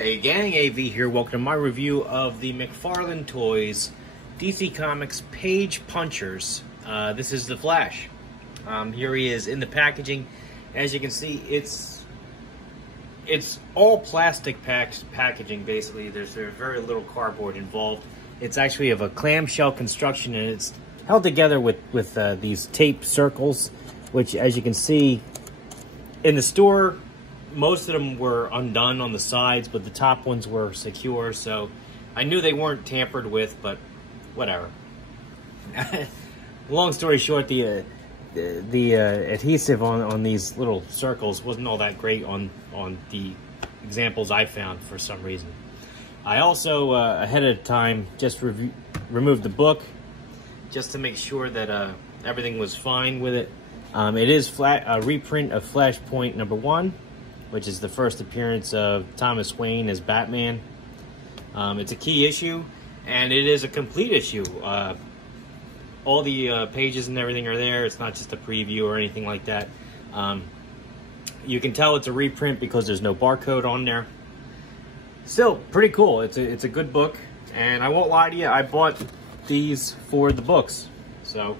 Hey gang, AV here. Welcome to my review of the McFarlane Toys DC Comics Page Punchers. This is the Flash. Here he is in the packaging. As you can see, it's all plastic packaging basically. There's very little cardboard involved. It's actually of a clamshell construction, and it's held together with these tape circles, which, as you can see in the store, most of them were undone on the sides, but the top ones were secure, so I knew they weren't tampered with, but whatever. Long story short, the adhesive on these little circles wasn't all that great on the examples I found for some reason. I also, ahead of time, just removed the book just to make sure that everything was fine with it. It is a reprint of Flashpoint #1, which is the first appearance of Thomas Wayne as Batman. It's a key issue, and it is a complete issue. All the pages and everything are there. It's not just a preview or anything like that. You can tell it's a reprint because there's no barcode on there. Still, pretty cool. It's a good book, and I won't lie to you, I bought these for the books. So,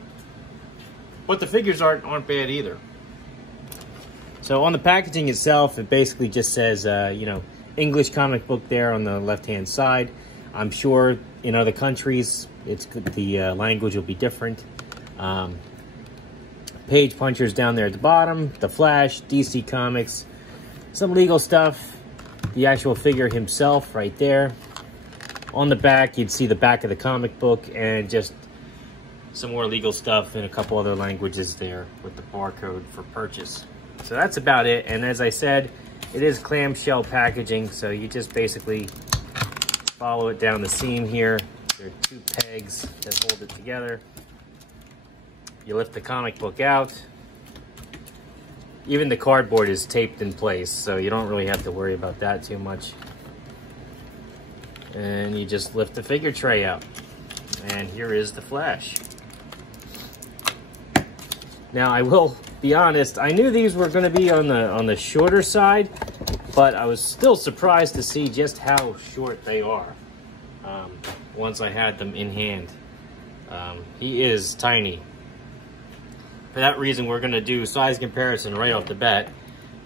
but the figures aren't bad either. So on the packaging itself, it basically just says, you know, English comic book there on the left-hand side. I'm sure in other countries, the language will be different. Page punchers down there at the bottom, the Flash, DC Comics, some legal stuff, the actual figure himself right there. On the back, you'd see the back of the comic book and just some more legal stuff in a couple other languages there with the barcode for purchase. So that's about it, and as I said, it is clamshell packaging, so you just basically follow it down the seam here. There are two pegs that hold it together. You lift the comic book out. Even the cardboard is taped in place, so you don't really have to worry about that too much. And you just lift the figure tray out, and here is the Flash. Now, I will be honest, I knew these were going to be on the shorter side, but I was still surprised to see just how short they are once I had them in hand. He is tiny. For that reason, we're going to do size comparison right off the bat.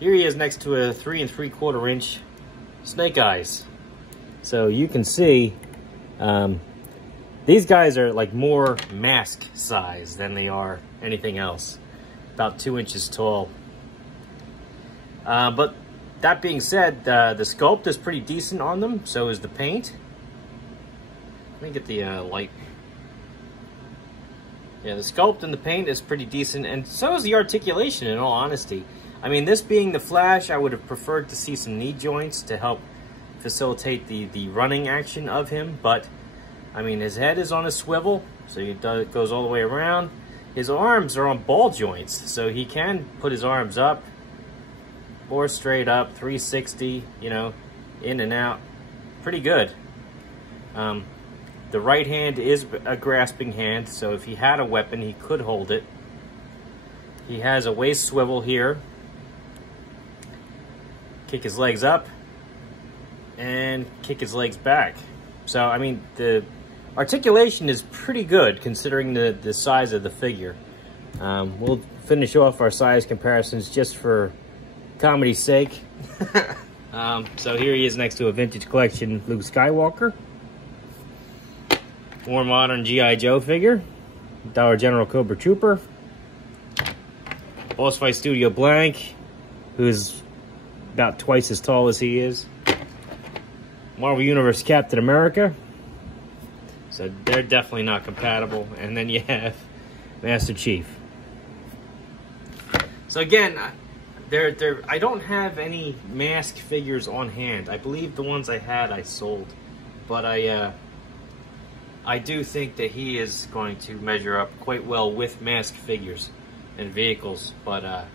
Here he is next to a 3 3/4 inch Snake Eyes. So you can see these guys are like more mask size than they are anything else. About 2 inches tall. But that being said, the sculpt is pretty decent on them. So is the paint. Let me get the light. Yeah, the sculpt and the paint is pretty decent, and so is the articulation, in all honesty. I mean, this being the Flash, I would have preferred to see some knee joints to help facilitate the running action of him, but I mean, his head is on a swivel, so it goes all the way around. His arms are on ball joints, so he can put his arms up or straight up, 360, you know, in and out. Pretty good. The right hand is a grasping hand, so if he had a weapon, he could hold it. He has a waist swivel here. Kick his legs up and kick his legs back. So, I mean, the articulation is pretty good considering the size of the figure. We'll finish off our size comparisons just for comedy's sake. So here he is next to a vintage collection Luke Skywalker. More modern G.I. Joe figure. Dollar General Cobra Trooper. Boss Fight Studio Blank, who's about twice as tall as he is. Marvel Universe Captain America. So they're definitely not compatible. And then you have Master Chief. So again, I don't have any mask figures on hand. I believe the ones I had I sold. But I do think that he is going to measure up quite well with mask figures and vehicles. But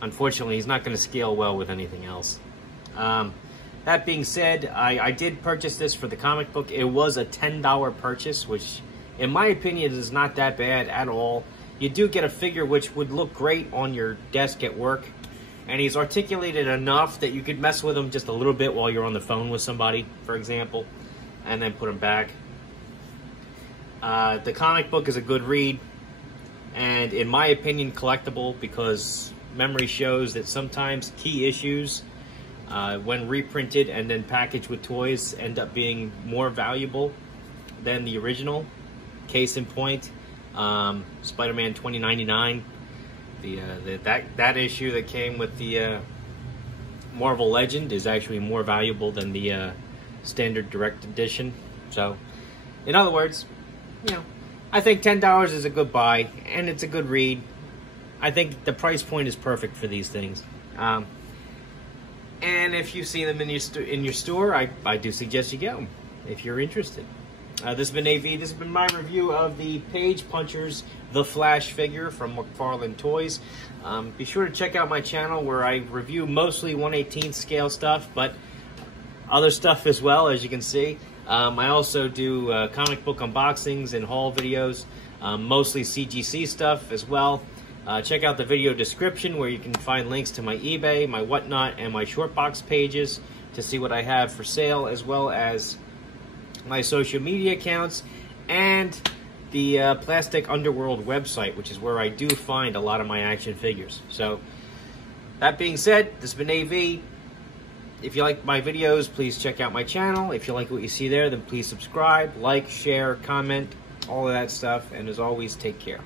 unfortunately, he's not going to scale well with anything else. That being said, I did purchase this for the comic book. It was a $10 purchase, which in my opinion is not that bad at all. You do get a figure which would look great on your desk at work. and he's articulated enough that you could mess with him just a little bit while you're on the phone with somebody, for example, and then put him back. The comic book is a good read, and in my opinion, collectible, because memory shows that sometimes key issues, when reprinted and then packaged with toys, end up being more valuable than the original. Case in point, Spider-Man 2099. That issue that came with the Marvel Legend is actually more valuable than the standard direct edition. So, in other words, you know, I think $10 is a good buy, and it's a good read. I think the price point is perfect for these things. And if you see them in your store, I do suggest you get them if you're interested. This has been AV. This has been my review of the Page Punchers The Flash figure from McFarlane Toys. Be sure to check out my channel where I review mostly 1/18 scale stuff, but other stuff as well, as you can see. I also do comic book unboxings and haul videos, mostly CGC stuff as well. Check out the video description where you can find links to my eBay, my Whatnot, and my Shortboxed pages to see what I have for sale, as well as my social media accounts and the Plastic Underworld website, which is where I do find a lot of my action figures. So, that being said, this has been AV. If you like my videos, please check out my channel. If you like what you see there, then please subscribe, like, share, comment, all of that stuff. And as always, take care.